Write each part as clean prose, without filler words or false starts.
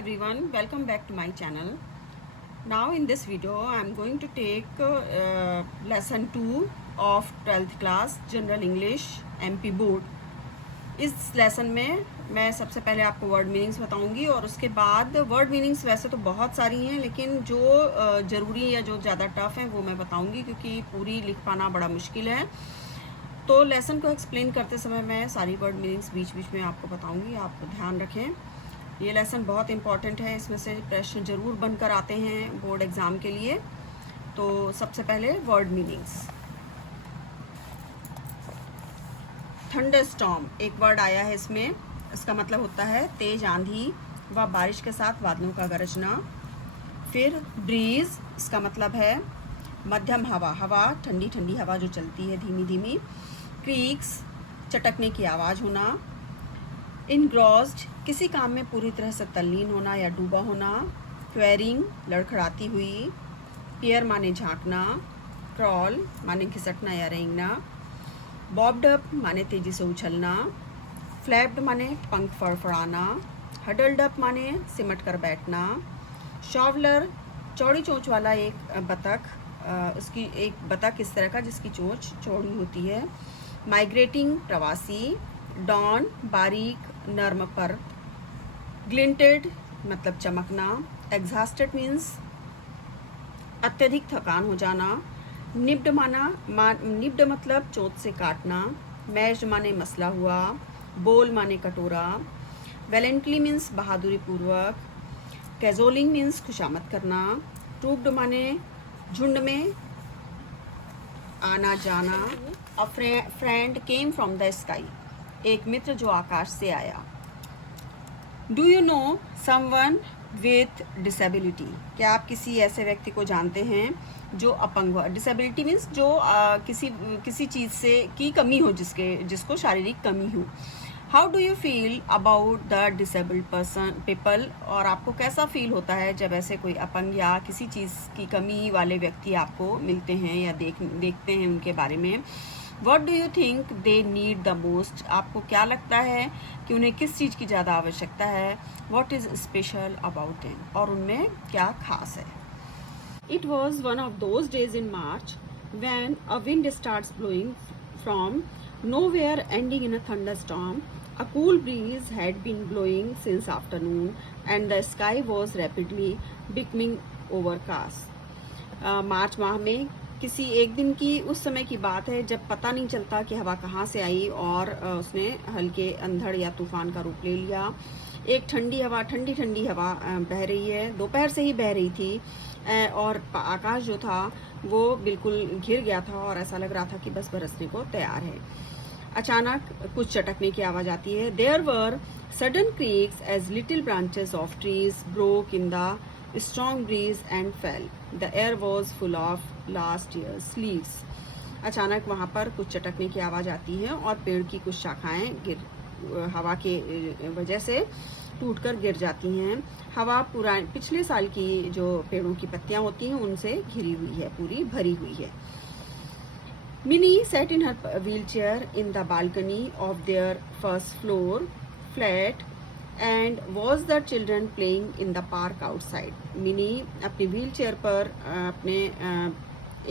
everyone, welcome back to my channel. Now in this video I am going to take lesson 2 of 12th class General English MP Board. इस lesson में मैं सबसे पहले आपको word meanings बताऊंगी और उसके बाद वर्ड मीनिंग्स वैसे तो बहुत सारी हैं, लेकिन जो ज़रूरी या जो ज़्यादा टफ हैं वो मैं बताऊंगी क्योंकि पूरी लिख पाना बड़ा मुश्किल है। तो लेसन को एक्सप्लेन करते समय मैं सारी वर्ड मीनिंग्स बीच बीच में आपको बताऊंगी, आप ध्यान रखें। ये लेसन बहुत इंपॉर्टेंट है, इसमें से प्रश्न ज़रूर बनकर आते हैं बोर्ड एग्ज़ाम के लिए। तो सबसे पहले वर्ड मीनिंग्स। थंडर स्टॉर्म एक वर्ड आया है इसमें, इसका मतलब होता है तेज आंधी व बारिश के साथ बादलों का गरजना। फिर ब्रीज, इसका मतलब है मध्यम हवा, हवा ठंडी ठंडी हवा जो चलती है धीमी धीमी। क्रीक्स, चटकने की आवाज़ होना। इनग्रॉस्ड, किसी काम में पूरी तरह से तल्लीन होना या डूबा होना। क्वेरिंग, लड़खड़ाती हुई। पियर माने झांकना। क्रॉल माने खिसकना या रेंगना। बॉब्ड अप माने तेजी से उछलना। फ्लैप्ड माने पंख फड़फड़ाना। हडल्ड अप माने सिमट कर बैठना। शॉवलर, चौड़ी चोंच वाला एक बतख, उसकी एक बतख इस तरह का जिसकी चोंच चौड़ी होती है। माइग्रेटिंग, प्रवासी। डॉन, बारीक नर्म पर। ग्लिंटेड मतलब चमकना। एग्जॉस्टेड मीन्स अत्यधिक थकान हो जाना। निब्ड निब्ड मतलब चोट से काटना। मैश्ड माने मसला हुआ। बोल माने कटोरा। वैलेंटली मीन्स बहादुरी पूर्वक। कैजोलिंग मीन्स खुशामद करना। ट्रूप्ड माने झुंड में आना जाना। अ friend came from the sky, एक मित्र जो आकाश से आया। Do you know someone with disability, क्या आप किसी ऐसे व्यक्ति को जानते हैं जो अपंग हो। डिसेबिलिटी मीन्स जो किसी चीज़ से की कमी हो, जिसको शारीरिक कमी हो। How do you feel about the disabled people, और आपको कैसा फील होता है जब ऐसे कोई अपंग या किसी चीज़ की कमी वाले व्यक्ति आपको मिलते हैं या देखते हैं उनके बारे में। What do you think they need the most, आपको क्या लगता है कि उन्हें किस चीज़ की ज़्यादा आवश्यकता है। What is special about them, और उनमें क्या खास है। It was one of those days in March when a wind starts blowing from nowhere, ending in a thunderstorm. A cool breeze had been blowing since afternoon and the sky was rapidly becoming overcast. मार्च माह में किसी एक दिन की उस समय की बात है जब पता नहीं चलता कि हवा कहाँ से आई और उसने हल्के अंधड़ या तूफान का रूप ले लिया। एक ठंडी हवा बह रही है, दोपहर से ही बह रही थी और आकाश जो था वो बिल्कुल घिर गया था और ऐसा लग रहा था कि बस बरसने को तैयार है। अचानक कुछ चटकने की आवाज आती है। There were sudden creaks as little branches of trees broke in the strong breeze and fell. The air was full of last year's leaves. अचानक वहाँ पर कुछ चटकने की आवाज़ आती है और पेड़ की कुछ शाखाएं हवा के वजह से टूटकर गिर जाती हैं। हवा पिछले साल की जो पेड़ों की पत्तियां होती हैं उनसे घिरी हुई है, पूरी भरी हुई है। Minnie sat in her wheelchair in the balcony of their first floor flat and was the children playing in the park outside. Mini अपनी व्हील चेयर पर अपने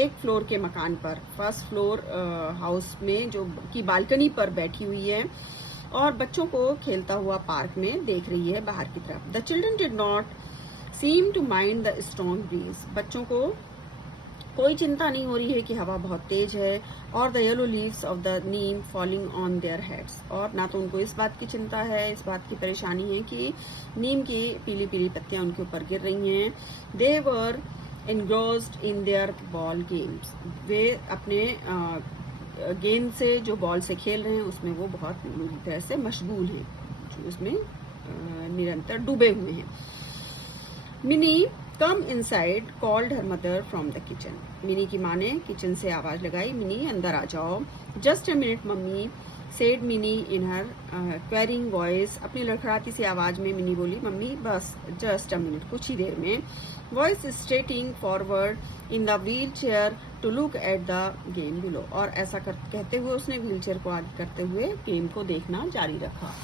एक फ्लोर के मकान पर, फर्स्ट फ्लोर हाउस में जो की बालकनी पर बैठी हुई है और बच्चों को खेलता हुआ पार्क में देख रही है बाहर की तरफ। The children did not seem to mind the strong breeze, बच्चों को कोई चिंता नहीं हो रही है कि हवा बहुत तेज है। और the yellow leaves of the Neem falling on their heads, और ना तो उनको इस बात की चिंता है, इस बात की परेशानी है कि नीम की पीली पीली पत्तियां उनके ऊपर गिर रही हैं। They were engrossed in their ball games, वे अपने गेंद से जो बॉल से खेल रहे हैं उसमें वो बहुत पूरी तरह से मशगूल हैं, उसमें निरंतर डूबे हुए हैं। Mini come inside called her mother from the kitchen, mini की माँ ने किचन से आवाज लगाई, मिनी अंदर आ जाओ। Just a minute mummy said mini in her quarrying voice, अपनी लड़खड़ाती सी आवाज में मिनी बोली, मम्मी बस जस्ट अ मिनट, कुछ ही देर में। Voice stretching forward in the wheelchair to look at the game below, और ऐसा कहते हुए उसने व्हील चेयर को आगे करते हुए गेम को देखना जारी रखा।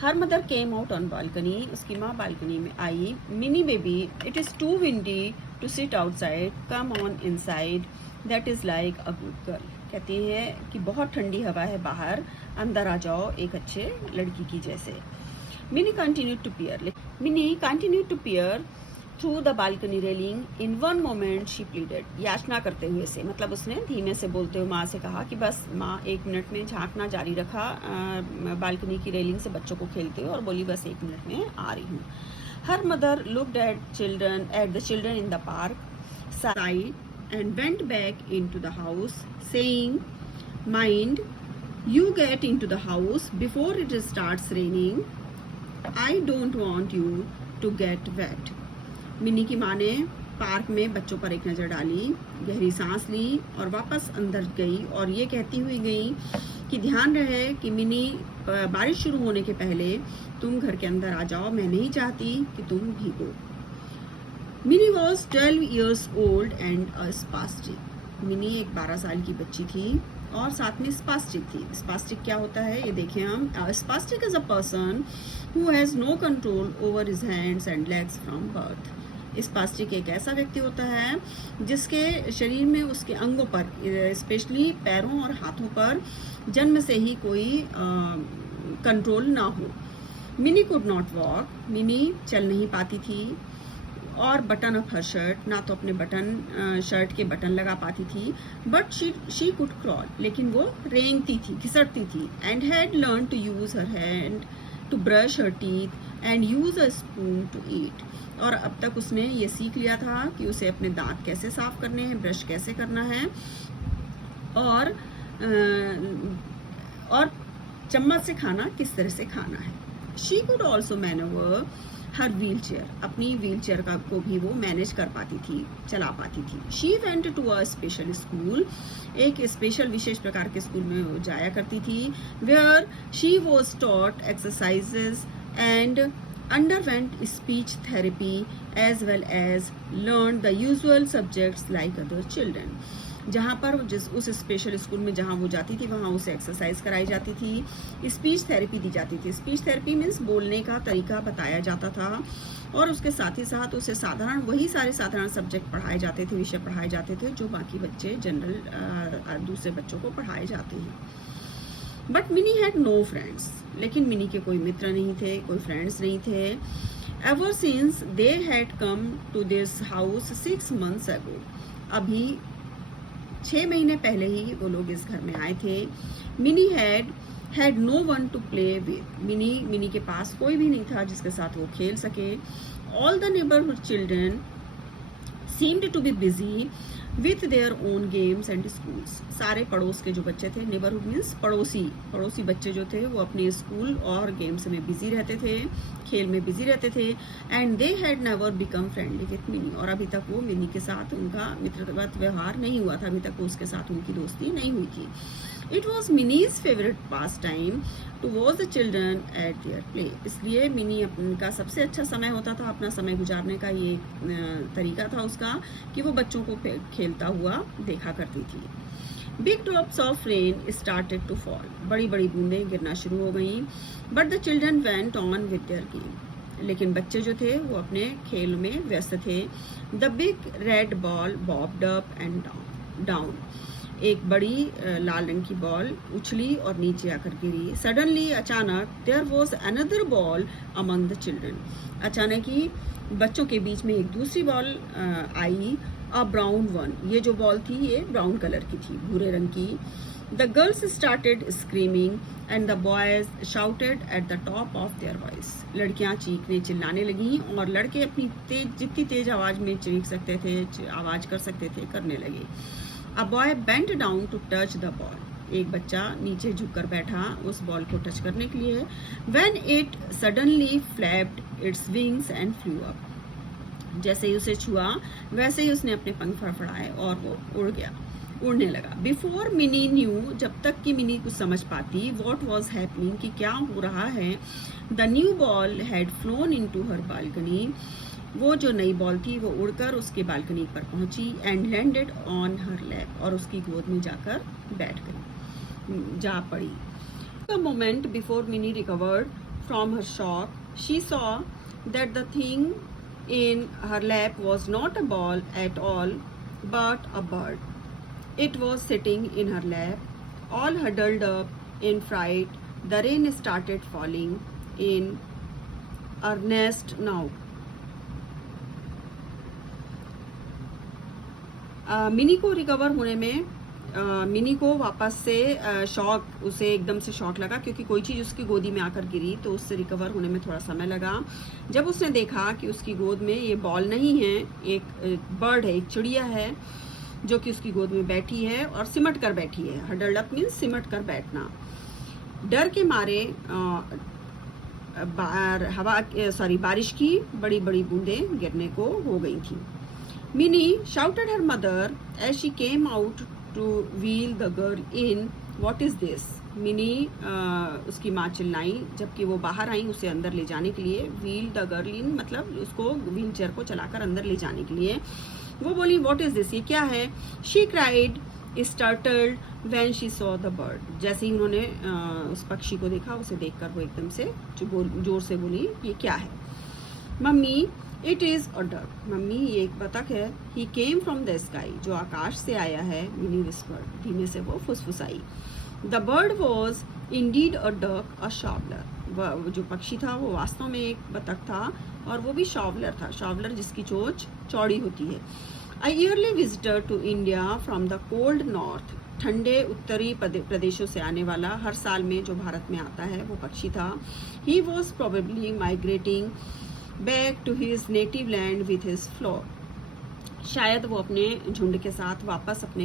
Her mother came out on balcony, उसकी माँ बालकनी में आई. Mini baby, it is too windy to sit outside, come on inside, that is like a good girl. कहती है कि बहुत ठंडी हवा है बाहर, अंदर आ जाओ एक अच्छे लड़की की जैसे. Mini continued to peer through the balcony railing. In one moment she pleaded, याचना करते हुए से, मतलब उसने धीमे से बोलते हुए माँ से कहा कि बस. माँ 1 मिनट में झांकना जारी रखा बालकनी की रेलिंग से बच्चों को खेलते हुए और बोली बस 1 मिनट में आ रही हूँ. Her mother looked at the children in the park, side and went back into the house saying, mind you get into the house before it starts raining, I don't want you to get wet. Mini की माँ ने park में बच्चों पर एक नज़र डाली, गहरी सांस ली और वापस अंदर गई और ये कहती हुई गई कि ध्यान रहे कि मिनी बारिश शुरू होने के पहले तुम घर के अंदर आ जाओ, मैं नहीं चाहती कि तुम भीगो. Mini was 12 years old and a spastic. Mini एक 12 साल की बच्ची थी और साथ में स्पास्टिक थी. स्पास्टिक क्या होता है ये देखें हम. Spastic is a person who has no control over his hands and legs from birth. Spastic एक ऐसा व्यक्ति होता है जिसके शरीर में, उसके अंगों पर, स्पेशली पैरों और हाथों पर जन्म से ही कोई कंट्रोल ना हो. Mini could not walk. Mini चल नहीं पाती थी और बटन ऑफ हर शर्ट, ना तो अपने शर्ट के बटन लगा पाती थी. बट शी कुड क्रॉल, लेकिन वो रेंगती थी, घिसटती थी. And had learn to use her hand to brush her teeth and use a spoon to eat. और अब तक उसने ये सीख लिया था कि उसे अपने दांत कैसे साफ करने हैं, ब्रश कैसे करना है और चम्मच से खाना किस तरह से खाना है. She could also मैनोवर her wheel chair, अपनी व्हील चेयर को भी वो मैनेज कर पाती थी, चला पाती थी. She went to a special school, एक स्पेशल विशेष प्रकार के स्कूल में वो जाया करती थी. Where she was taught exercises and underwent speech therapy as well as learned the usual subjects like other children. जहाँ पर उस स्पेशल स्कूल में जहाँ वो जाती थी वहाँ उसे एक्सरसाइज कराई जाती थी, स्पीच थेरेपी दी जाती थी. स्पीच थेरेपी मीन्स बोलने का तरीका बताया जाता था और उसके साथ ही साथ उसे वही सारे साधारण सब्जेक्ट पढ़ाए जाते थे, विषय पढ़ाए जाते थे जो बाकी बच्चे जनरल दूसरे बच्चों को पढ़ाए जाते हैं. But Mini had no friends, लेकिन मिनी के कोई मित्र नहीं थे, कोई फ्रेंड्स नहीं थे. Ever since they had come to this house 6 months ago, अभी 6 महीने पहले ही वो लोग इस घर में आए थे. Mini had no one to play with. Mini के पास कोई भी नहीं था जिसके साथ वो खेल सके. All the neighbourhood children seemed to be busy with their own games and schools. सारे पड़ोस के जो बच्चे थे, नेबरहुड मीन्स पड़ोसी बच्चे जो थे वो अपने स्कूल और गेम्स में बिजी रहते थे, खेल में बिजी रहते थे. And they had never become friendly with mini, और अभी तक वो मिनी के साथ उनका मित्रवत व्यवहार नहीं हुआ था, अभी तक उसके साथ उनकी दोस्ती नहीं हुई थी. It was Mini's favourite pastime to watch the children at their play. इसलिए मिनी का सबसे अच्छा समय होता था, अपना समय गुजारने का ये तरीका था उसका कि वो बच्चों को खेलता हुआ देखा करती थी. Big drops of rain started to fall, बड़ी बड़ी बूंदें गिरना शुरू हो गई. But the children went on with their game, लेकिन बच्चे जो थे वो अपने खेल में व्यस्त थे. The big red ball barbed up and down, एक बड़ी लाल रंग की बॉल उछली और नीचे आकर गिरी. सडनली, अचानक, there was another ball among the children, अचानक ही बच्चों के बीच में एक दूसरी बॉल आई. अ ब्राउन वन, ये जो बॉल थी ये ब्राउन कलर की थी, भूरे रंग की. The girls started screaming and the boys shouted at the top of their voice. लड़कियां चीखने चिल्लाने लगीं और लड़के अपनी जितनी तेज आवाज में चीख सकते थे, आवाज कर सकते थे, करने लगे. A boy bent down to touch the ball. एक बच्चा नीचे झुककर बैठा उस बॉल को टच करने के लिए. When it suddenly flapped its wings and flew up. जैसे ही उसे छुआ वैसे ही उसने अपने पंख फड़फड़ाए और वो उड़ने लगा. Before मिनी न्यू, जब तक कि मिनी कुछ समझ पाती, what was happening, कि क्या हो रहा है, the new ball had flown into her balcony. वो जो नई बॉल थी वो उड़कर उसके बालकनी पर पहुंची. And landed on her lap, और उसकी गोद में जाकर बैठ गई, जा पड़ी. The moment before mini recovered from her shock, she saw that the thing in her lap was not a ball at all, but a bird. It was sitting in her lap, all huddled up in fright. The rain started falling in earnest now. Mini को recover होने में mini को वापस से shock, उसे एकदम से shock लगा क्योंकि कोई चीज़ उसकी गोदी में आकर गिरी, तो उससे रिकवर होने में थोड़ा समय लगा। जब उसने देखा कि उसकी गोद में ये बॉल नहीं है, एक बर्ड है, एक चिड़िया है जो कि उसकी गोद में बैठी है और सिमट कर बैठी है। हडल्ड अप मीन्स सिमट कर बैठना। डर के मारे बारिश की बड़ी बड़ी बूंदें गिरने को हो गई थी। Mini shouted her mother as she came out to wheel the girl in. What is this? Mini उसकी माँ चिल्लाई जबकि वो बाहर आई उसे अंदर ले जाने के लिए। व्हील द गर्ल इन मतलब उसको व्हील चेयर को चलाकर अंदर ले जाने के लिए। वो बोली व्हाट इज दिस, ये क्या है? She cried startled when she saw the bird. जैसे ही उन्होंने उस पक्षी को देखा, उसे देखकर वो एकदम से जोर से बोली ये क्या है? Mummy it is a duck. Mummy ये एक बतख है। ही केम फ्रॉम द स्काई, जो आकाश से आया है। मिनी विस्पर्ड, धीमे से वो फुसफुसाई। The bird was indeed a duck a shoveler. जो पक्षी था वो वास्तव में एक बतख था और वो भी शॉवलर था। शॉवलर जिसकी चोंच चौड़ी होती है। A yearly visitor to India from the cold north, ठंडे उत्तरी प्रदेशों से आने वाला हर साल में जो भारत में आता है वो पक्षी था। He was probably migrating back to his native land with his flock. शायद वो अपने झुंड के साथ वापस अपने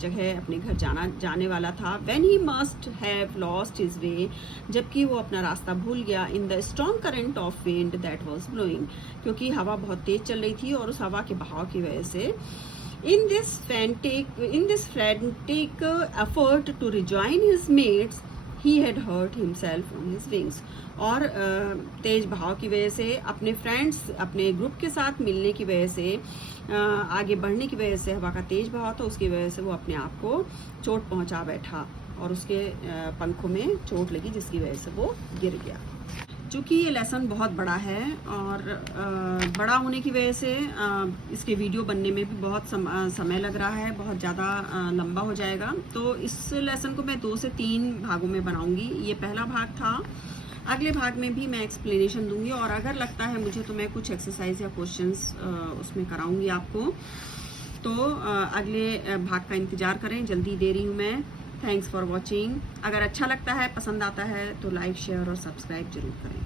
जगह, अपने घर जाने वाला था। When he must have lost his way, जबकि वो अपना रास्ता भूल गया। In the strong current of wind that was blowing, क्योंकि हवा बहुत तेज चल रही थी और उस हवा के बहाव की वजह से in this frantic effort to rejoin his mates, he had hurt himself on his wings. और तेज बहाव की वजह से, अपने फ्रेंड्स, अपने ग्रुप के साथ मिलने की वजह से, आगे बढ़ने की वजह से, हवा का तेज बहाव था, उसकी वजह से वो अपने आप को चोट पहुंचा बैठा और उसके पंखों में चोट लगी जिसकी वजह से वो गिर गया। चूँकि ये लेसन बहुत बड़ा है और बड़ा होने की वजह से इसके वीडियो बनने में भी बहुत समय लग रहा है, बहुत ज़्यादा लंबा हो जाएगा। तो इस लेसन को मैं 2 से 3 भागों में बनाऊंगी। ये पहला भाग था। अगले भाग में भी मैं एक्सप्लेनेशन दूंगी और अगर लगता है मुझे तो मैं कुछ एक्सरसाइज या क्वेश्चंस उसमें कराऊंगी आपको। तो अगले भाग का इंतज़ार करें, जल्दी दे रही हूँ मैं। Thanks for watching. अगर अच्छा लगता है, पसंद आता है तो लाइक, शेयर और सब्सक्राइब जरूर करें।